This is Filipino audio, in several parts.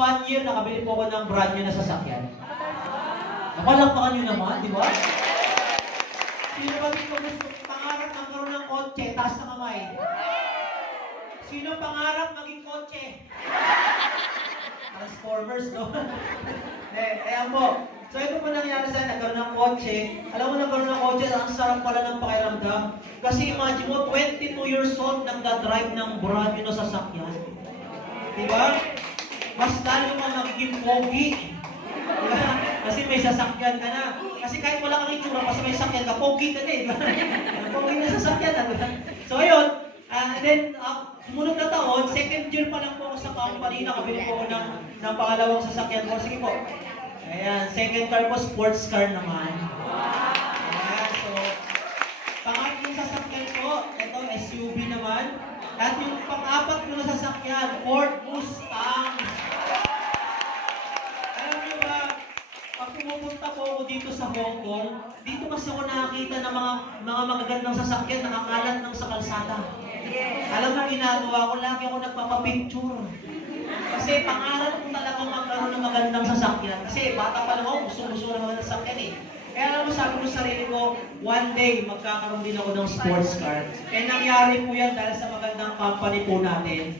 1 year, nakabili po ako ng brand new na sasakyan. Napalakpakan nyo naman, di ba? Sino ba dito gusto pangarap magkaroon ng kotse, taas na kamay? Sino pangarap maging kotse? Transformers, no? Ayan po. So ito po nangyari sa'yo, nagkaroon ng kotse. Alam mo, nagkaroon ng kotse, ang sarap pala ng pakiramdam. Kasi imagine mo, 22 years old, nagda-drive ng brand new na sasakyan. Diba? Mas lalo kang magiging pogi. Diba? Kasi may sasakyan ka na. Kasi kahit wala kang itsura, kasi may sasakyan ka, pogi ka na eh. Diba? Pogi na sasakyan na. Diba? So ayun, then, sumunod na taon, second year pa lang po ako sa company, nakabili po ako ng pangalawang sasakyan ko. Sige po. Ayan, second car po, sports car naman. Ayan, so, pangatlong sasakyan ko, ito, SUV naman. At yung pang-apat ko na sasakyan, Ford Mustang. Alam niyo ba, pag pumupunta po ako dito sa Hong Kong, dito kasi ako nakakita ng mga magagandang sasakyan, nakakalat ng sa kalsada. Alam mo, ginagawa ko, lagi ako nagpapapicture. Kasi pangarap ko talagang magkaroon ng magandang sasakyan. Kasi bata pa lang ako, gusto ng magandang sasakyan eh. Kaya alam mo, sabi ko sa sarili ko, one day, magkakaroon din ako ng sports car. Kaya nangyari po yan dahil sa magandang company po natin.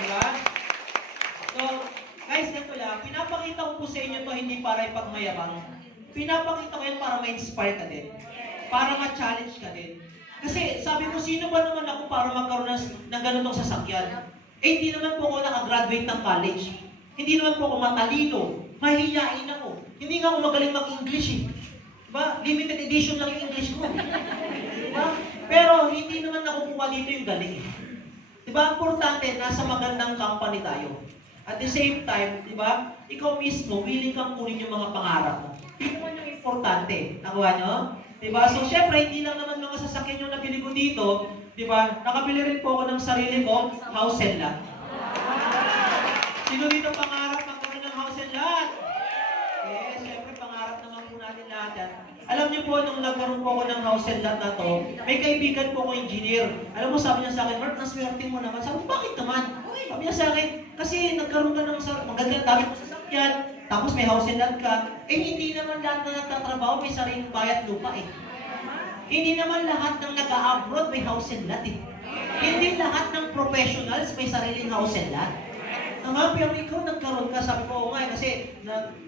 Diba? So, guys, ganito lang, pinapakita ko po sa inyo to hindi para ipagmayabang. Pinapakita ko yan para ma-inspire ka din. Para ma-challenge ka din. Kasi sabi ko, sino ba naman ako para magkaroon ng ganitong sasakyan? Eh, hindi naman po ako nakagraduate ng college. Hindi naman po ako matalino. Mahihiyain ako. Hindi nga ako magaling mag-English eh. Diba? Limited edition lang yung English ko. Diba? Pero hindi naman nakukuha dito yung galing. Diba? Importante, nasa magandang company tayo. At the same time, diba? Ikaw mismo, willing kang kunin yung mga pangarap mo. Hindi naman yung importante. Nakuha nyo? Diba? So, syempre, hindi lang naman mga sasakyan yung nabili ko dito. Diba? Nakabili rin po ako ng sarili ko, house and lot. Sino dito pangarap magkaroon ng house and lot? Eh, syempre, pangarap naman po natin lahat yan. Alam niyo po, nung nagkaroon po ako ng house and lot na to, may kaibigan po ako engineer. Alam mo, sabi niya sa akin, Mark, naswerte mo naman. Sabi ko, bakit naman? Sabi niya sa akin, kasi nagkaroon ka ng magandang dami mo sasakyan, tapos may house and lot ka. Eh, hindi naman lahat na nagtatrabaho, may sariling bayat lupa eh. Hindi naman lahat ng nag-a-abroad may house and lot eh. Hindi lahat ng professionals may sariling house and lot. Tama, pero ikaw nagkaroon ka, sabi ko, nga kasi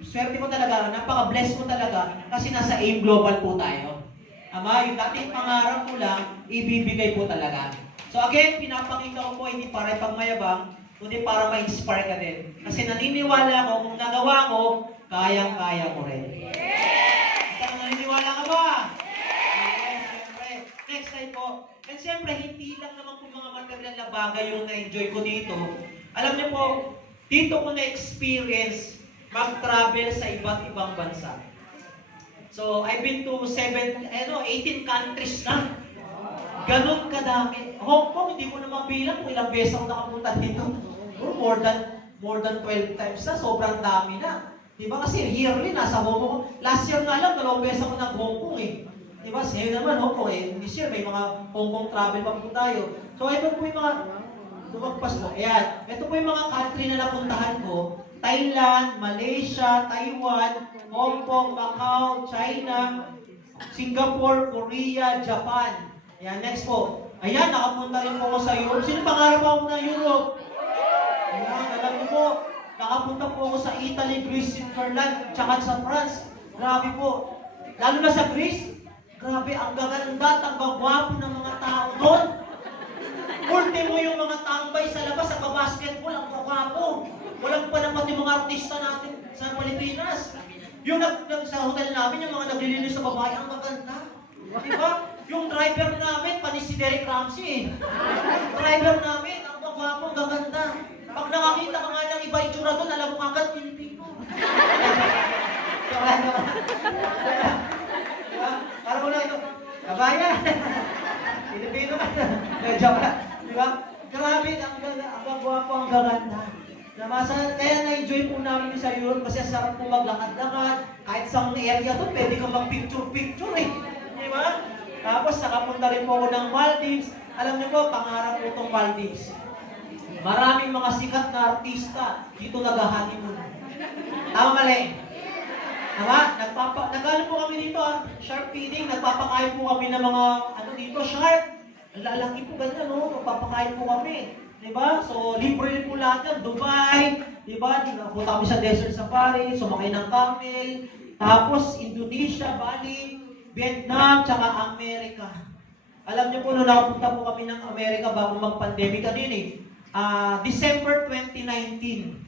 swerte ko talaga, napaka-bless ko talaga kasi nasa AIM Global po tayo. Tama, yung dating pangarap mo lang, ibibigay po talaga. So again, pinapakita ko po, hindi para ipagmayabang, kundi para ma-inspire ka din. Kasi naniniwala ko, kung nagawa ko, kayang-kaya ko rin. Naniniwala ka ba? Next slide po. And siyempre, hindi lang naman po mga material na bagay yung na-enjoy ko dito. Alam niyo po, dito ko na-experience mag-travel sa iba't ibang bansa. So, I've been to 18 countries na. Ganun kadami. Hong Kong, hindi ko na mabilang kung ilang beses ako nakapunta dito. More than 12 times na. Sobrang dami na. Diba? Kasi yearly, nasa Hong Kong. Last year nga lang, 2 beses ako nag-Hong Kong eh. Diba? Ngayon naman, Hong Kong eh. This year, may mga Hong Kong travel pa po tayo. So, ito po yung mga lumagpas po. Ayan. Ito po yung mga country na napuntahan ko. Thailand, Malaysia, Taiwan, Hong Kong, Macau, China, Singapore, Korea, Japan. Ayan, next po. Ayan, nakapunta rin po ako sa Europe. Sino pangarap ako na Europe? Ayan, alam niyo po, nakapunta po ako sa Italy, Greece, Switzerland, tsaka sa France. Grabe po. Lalo na sa Greece, grabe, ang gaganda at ang gagwapo ng mga tao doon. Ultimo yung mga tambay sa labas, sa basketball, ang gagwapo. Walang pa naman yung mga artista natin sa Pilipinas. Yung sa hotel namin, yung mga naglilinis sa babae, ang maganda. Diba? Yung driver namin, panis si Derek Ramsey eh. Driver namin, ang gagwapo, ang gaganda. Pag nakakita ka nga ng iba itsura doon, alam mo agad, Pilipino. Diba? Parang mo lang ito, kabayan. Pilipino ka. Joke lang. Diba? Grabe, ang gagwapo, ang gaganda. Kaya na-enjoy po namin sa Europe kasi sarap po maglakad-lakad. Kahit sa area doon, pwede kang mag-picture-picture eh. Diba? Tapos nakapunta rin po ako ng Maldives. Alam niyo po, pangarap po itong Maldives. Maraming mga sikat na artista dito nag-honeymoon. Tama mali? Tama? Nag-ano po kami dito, shark feeding. Nagpapakain po kami ng mga, dito, shark. Ang lalaki po ganyan, no? Nagpapakain po kami. Diba? So, libre rin po lahat yan. Dubai, diba? Punta kami sa desert safari, sumakay ng camel. Tapos, Indonesia, Bali, Vietnam, tsaka Amerika. Alam niyo po, nung nakapunta po kami ng Amerika bago mag-pandemic, December 2019.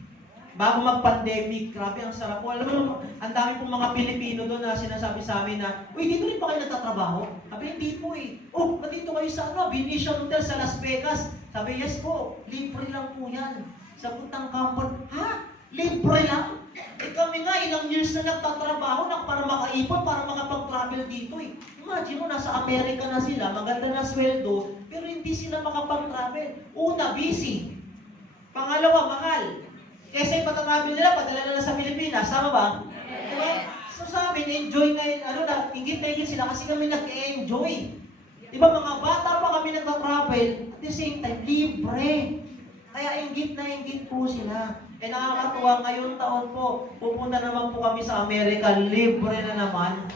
Bago mag-pandemic, grabe, ang sarap po. Alam mo, ang dami pong mga Pilipino doon na sinasabi sa amin na, uy, dito rin ba kayo nagtatrabaho? Sabi, hindi po eh. Oh, ba't dito kayo sa Venetian Hotel sa Las Vegas? Sabi, yes po, libre lang po yan. Sagot ng kampon, ha? Libre lang? Eh kami nga, ilang years na nagtatrabaho para makaipon, para makapag-travel dito eh. Imagine mo, nasa Amerika na sila, maganda na sweldo, pero hindi sila makapag-travel. Una, busy. Pangalawa, mahal. Kesa yung patatravel nila, padala na sa Pilipinas. Tama ba? Diba? So sa amin, enjoy na yun. Higit na yun sila kasi kami nag-enjoy. Diba mga bata pa kami nagtatravel, at the same time, libre. Kaya inggit na inggit po sila. Eh nakakatuwa, ngayong taon po, pupunta naman po kami sa Amerika, libre na naman.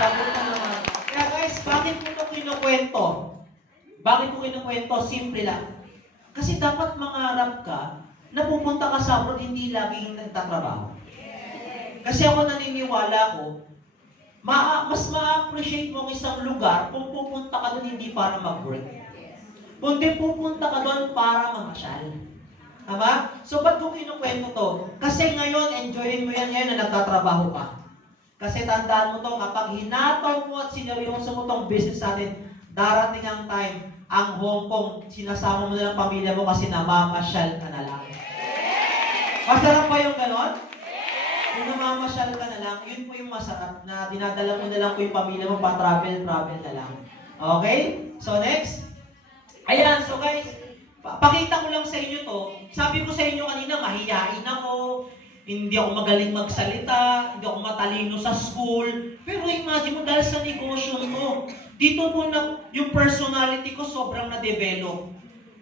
Sabot na naman. Kaya guys, bakit ko ito kinukwento? Bakit ko kinukwento? Simple lang. Kasi dapat mangarap ka na pupunta ka sa abroad, hindi laging nagtatrabaho. Kasi ako naniniwala ko, mas ma-appreciate mo ang isang lugar kung pupunta ka doon hindi para mag-work. Kundi pupunta ka doon para mamasyal. Tama? So, ba't ko kinukwento to? Kasi ngayon, enjoyin mo yan ngayon na nagtatrabaho ka. Kasi tandaan mo to, kapag hinataw mo at sineryoso mo tong business natin, darating ang time, ang Hong Kong, sinasama mo na ng pamilya mo kasi namamasyal ka na lang. Masarap ba yung ganon? Kung namamasyal ka na lang, yun po yung masarap na dinadala mo na lang po yung pamilya mo pa travel na lang. Okay? So next. Ayan, so guys, pakita ko lang sa inyo to. Sabi ko sa inyo kanina, mahiyain ako, hindi ako magaling magsalita, hindi ako matalino sa school. Pero imagine mo, dahil sa negosyo ko, dito po na yung personality ko sobrang na-develop.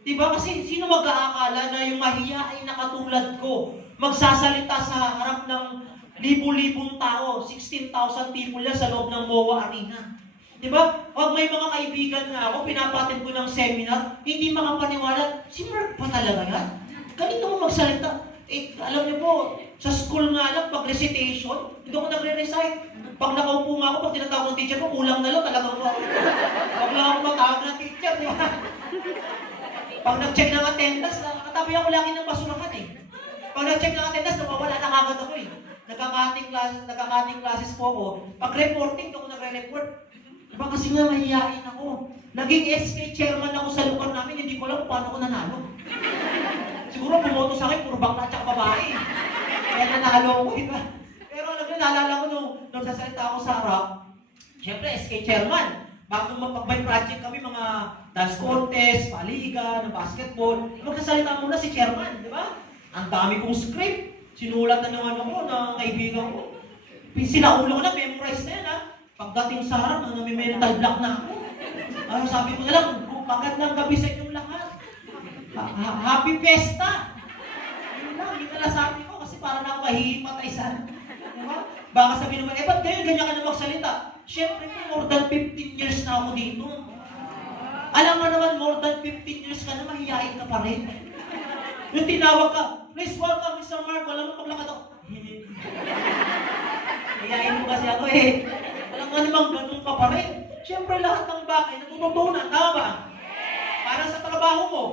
Diba? Kasi sino mag-aakala na yung mahiyain na katulad ko, magsasalita sa harap ng libu-libong tao, 16,000 people yan sa loob ng MOA Arena. Diba? Pag may mga kaibigan na ako, pinapatin ko ng seminar, hindi makapaniwala, si Mark pa talaga yan? Ganito mo magsalita. Eh, alam niyo po, sa school nga lang, pag recitation, hindi ako nagre-recite. Pag nakaupo nga ako, pag tinatawag ng teacher ko, kulang na lang talaga ako. Pag lang ako matawag ng teacher, di ba? Pag nag-check ng attendance, nakatabi ako lagi ng basurahan eh. Pag nag-check ng attendance, nawawala na kagad ako eh. Nagkakating classes po ako. Pag reporting, hindi ako nagre-report. Diba kasi nga mahihain ako. Naging SK chairman ako sa lugar namin, hindi ko alam kung paano ako nanalo. Siguro pumoto sa akin, puro bakla at saka babae. Kaya nanalo ako, diba? Pero alam niyo, naalala ko nung sasalita ako sa harap, siyempre SK chairman. Bago may project kami, mga dance contest, paliga, ng basketball, magkasalita muna si chairman, di ba? Ang dami kong script. Sinulat na naman ako ng kaibigan ko. Sinaulo ko na, memorize na yan ha. Pagdating sa harap, may mental block na ako. Sabi ko na lang, magandang gabi sa inyong lahat. Happy Fiesta! Yun lang, yun na sabi ko kasi parang ako mahihipatay sa diba? Baka sabihin naman, ba't kayo ganyan ka na magsalita? Siyempre, more than 15 years na ako dito. Alam mo naman, more than 15 years ka na, mahihain ka pa rin. Yung tinawag ka, please welcome Mr. Mark, wala mo paglakad ako. Mahihain mo kasi ako eh. Alam mo namang ganun ka pa rin. Siyempre, lahat ng bagay natututunan, tama ba? Para sa trabaho mo.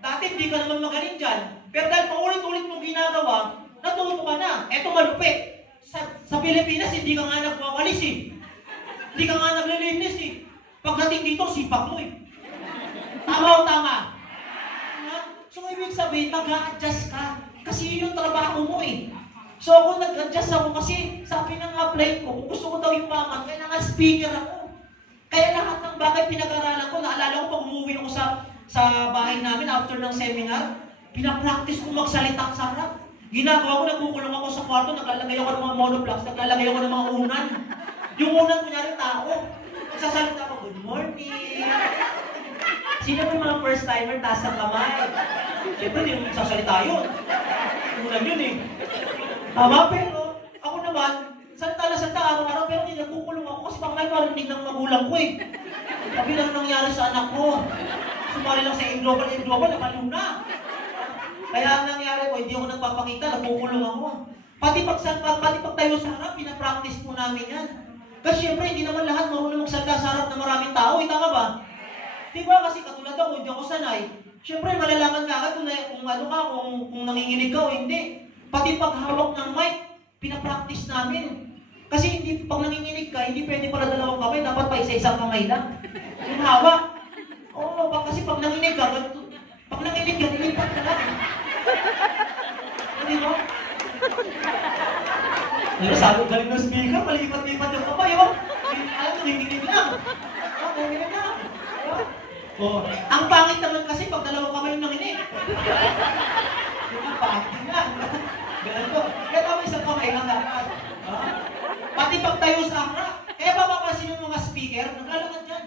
Dati hindi ka naman magaling dyan. Pero dahil paulit-ulit mong ginagawa, natuto ka na. Eto malupit. Sa Pilipinas, hindi ka nga nagwawalis eh. Hindi ka nga naglilinis eh. Pagdating dito, sipak mo eh. Tama o tama? So, ibig sabihin, mag-a-adjust ka. Kasi yun yung trabaho mo eh. So, ako nag-adjust ako kasi sabi ng apply ko, kung gusto ko daw yung maman, kailangan speaker ako. Kaya lahat ng bagay pinag-aralan ko, naalala ko pag umuwi ako sa bahay namin after ng seminar, pinapractice ko magsalita sa harap. Ginagawa ko, nagkukulong ako sa kwarto, naglalagay ako ng mga monoblocks, naglalagay ako ng mga unan. Yung unan, kunyari tao. Magsasalita ako, good morning. Si Sino ba yung mga first timer, taas ang kamay? Siyempre, hindi mo sasalita yun. Ulan yun eh. Tama, pero ako naman, santa araw-araw, pero hindi nagkukulong ako kasi baka may marinig ng magulang ko eh. Sabi lang nangyari sa anak ko. Sumali lang sa Global, nakaliw na. Kaya ang nangyari ko, hindi ako nagpapakita, nagkukulong ako. Pati pag tayo sa harap, pinapractice po namin yan. Kasi syempre, hindi naman lahat marunong magsalita sa harap ng maraming tao, tama ba? Diba? Kasi katulad ako, hindi ako sanay. Syempre, malalaman ka agad kung nanginginig ka o hindi. Pati paghawak ng mic, pinapractice namin. Kasi pag nanginginig ka, hindi pwede pala dalawang kamay, dapat pa isa-isang kamay lang. Yung hawak. Oo, kasi pag nanginig ka, nilipat ka lang. Di ba? Sabi galing ng speaker, malipat-lipat yung kamay, oh. Alam mo, nanginginig lang. Nanginginig lang. Oh, ang pangit naman kasi pag dalawang kamay yung nanginig. Yung pangit lang. Ganun ko. Kaya tama isang kamay lang dapat. Pati pag tayo sa harap. Kaya ba mapasin yung mga speaker, naglalakad dyan.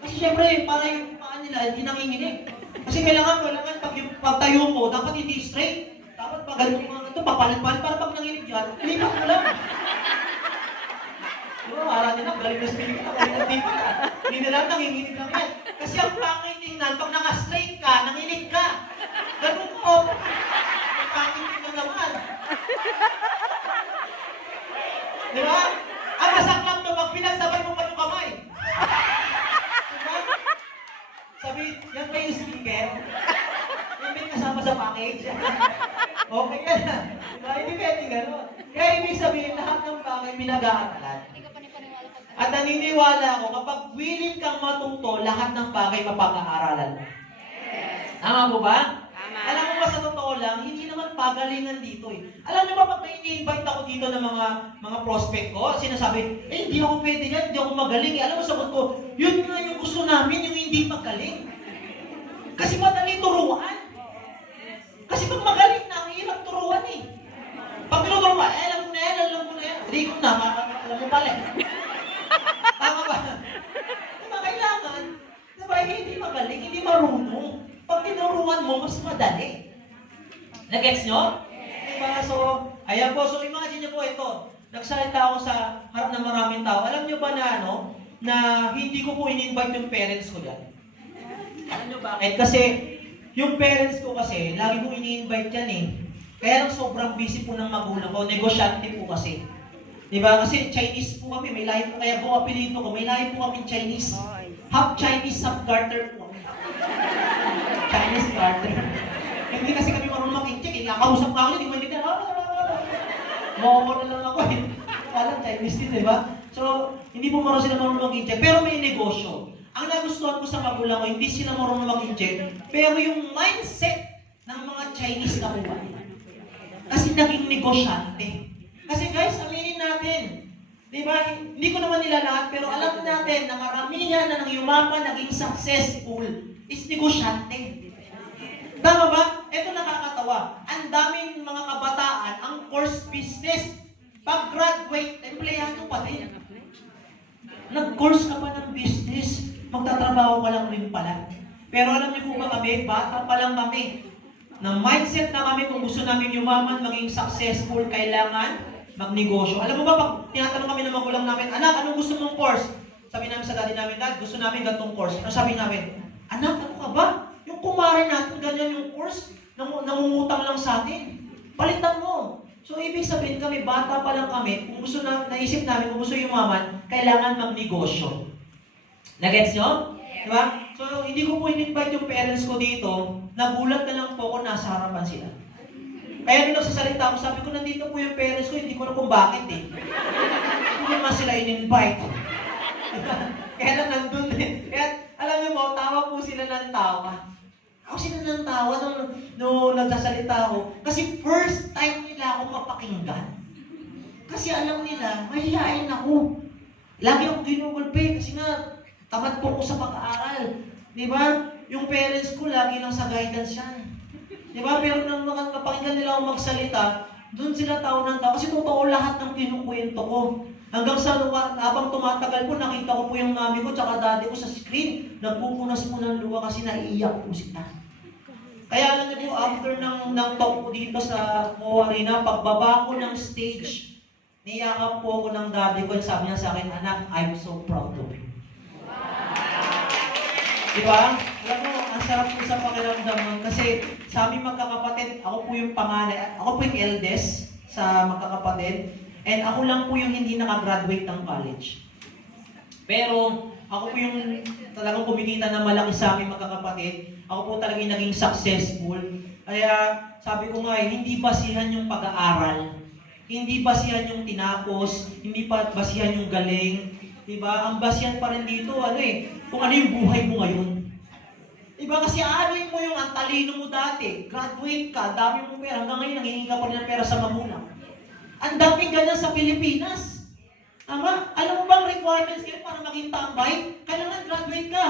Kasi syempre, para yung paa nila, hindi nanginginig. Kasi kailangan pag yung pagtayo mo, dapat hindi straight. Dapat pag ganun mga ito, papalit-palit para pag nanginig dyan, lipat mo lang. Ara nila, galing na speaker ako, hindi nila nanginginig lang yan. Kasi ang pangit tingnan, pag naka-straight ka, nanginig ka. Ganun ko. Ang pangit tingnan naman. Di ba? Ang masaklap na pag pinagsabay mo pa yung kamay. Diba? Sabi, yan ba yung speaker? Yan ba yung kasama sa package? Okay yan. Diba? Hindi pwede gano'n. Kaya ibig sabihin, lahat ng bagay pinag-aaralan. At naniniwala ako, kapag willing kang matuto, lahat ng bagay mapag-aaralan mo. Tama po ba? Tama. Alam mo ba sa totoo lang, hindi naman pagalingan dito eh. Alam niyo ba pag may ini-invite ako dito ng mga prospect ko, sinasabi, hindi ako pwede yan, hindi ako magaling. Alam mo, sagot ko, yun nga yung gusto namin, yung hindi magaling. Kasi madali turuan. Kasi pag magaling na, ang hirap turuan eh. Pag tinuturuan, alam ko na yan. Hindi ko na, alam mo pala. Tama ba? Diba kailangan, diba, hindi magaling, hindi marunong. Pag tinuruan mo, mas madali. Nag-gets nyo? Diba? So, ayan po. So, imagine nyo po ito. Nagsalita ako sa harap ng maraming tao. Alam nyo ba na hindi ko po in-invite yung parents ko dyan? Alam nyo bakit? Kasi, yung parents ko kasi, lagi ko ini-invite yan eh. Kaya lang sobrang busy po ng magulang ko. Negosyante po kasi. Diba? Kasi Chinese po kami. May lahi po. Kaya po apelido ko. May lahi po kami Chinese. Half Chinese, half Garter po. Chinese Garter. Hindi kasi kami marunong mag-incheck. Nakausap ka ako. Hindi mo hindi ka. Mawawala na lang ako eh. Alam, Chinese din, diba? So, hindi po marunong sila marunong mag-incheck. Pero may negosyo. Ang nagustuhan ko sa magulang ko, hindi sila marunong mag-incheck. Pero yung mindset ng mga Chinese na buwan. Kasi naging negosyante. Kasi guys, aminin natin. Diba? Hindi ko naman nila lahat, pero alam natin na karamihan na ng yumaman naging successful is negosyante. Tama ba? Ito nakakatawa. Ang daming mga kabataan, ang course business, pag-graduate, empleyado pa din. Nag-course ka pa ng business, magtatrabaho ka lang rin pala. Pero alam niyo po ba kami, bata pa lang kami. Na mindset na kami kung gusto namin yumaman, maging successful, kailangan magnegosyo. Alam mo ba, pag tinatanong kami ng magulang namin, anak, anong gusto mong course? Sabi namin sa daddy namin, dad, gusto namin ganitong course. Ano sabi namin? Anak, ano ka ba? Yung kumare natin, ganyan yung course, nangungutang lang sa atin. Palitan mo. So, ibig sabihin kami, bata pa lang kami, kung gusto naisip namin, kung gusto yumaman, kailangan magnegosyo. Nagets nyo? Diba? So, hindi ko po in-invite yung parents ko dito, nagulat na lang po ako, nasa harapan sila. Kaya nung nagsasalita ako, sabi ko, nandito po yung parents ko, hindi ko na kung bakit eh. Hindi naman sila in-invite. Kaya lang nandun eh. Kaya, alam niyo po, tawa po sila ng tawa. Ako sila ng tawa nung nagsasalita ako. Kasi first time nila ako mapakinggan. Kasi alam nila, mahihain ako. Lagi ako ginugulpe kasi nga, tamad po ko sa pag-aaral. Di ba? Yung parents ko, lagi lang sa guidance yan. Di ba? Pero nang napakinggan nila ako magsalita, doon sila tao ng tao. Kasi totoo lahat ng kinukwento ko. Hanggang sa habang tumatagal po, nakita ko po yung mami ko tsaka daddy ko sa screen. Nagpupunas po ng luha kasi naiiyak po sila. Kaya alam niyo po, after ng talk ko dito sa MOA Arena, pagbaba ko ng stage, niyakap po ako ng daddy ko, sabi niya sa akin, anak, I'm so proud of you. Diba? Alam mo, ang sarap po sa pakiramdam nun kasi sa aming magkakapatid, ako po yung panganay, ako po yung eldest sa magkakapatid, and ako lang po yung hindi nakagraduate ng college. Pero ako po yung talagang kumikita na malaki sa aming magkakapatid, ako po talaga yung naging successful. Kaya sabi ko nga, hindi basihan yung pag-aaral, hindi basihan yung tinapos, hindi pa basihan yung galing. Diba? Ang basihan pa rin dito, kung ano yung buhay mo ngayon. Diba? Kasi aanuin mo yung ang talino mo dati. Graduate ka, dami mo pera. Hanggang ngayon, nangihingi ka pa rin ng pera sa magulang. Ang daming ganyan sa Pilipinas. Tama? Alam mo bang requirements ngayon para maging tambay? Kailangan graduate ka.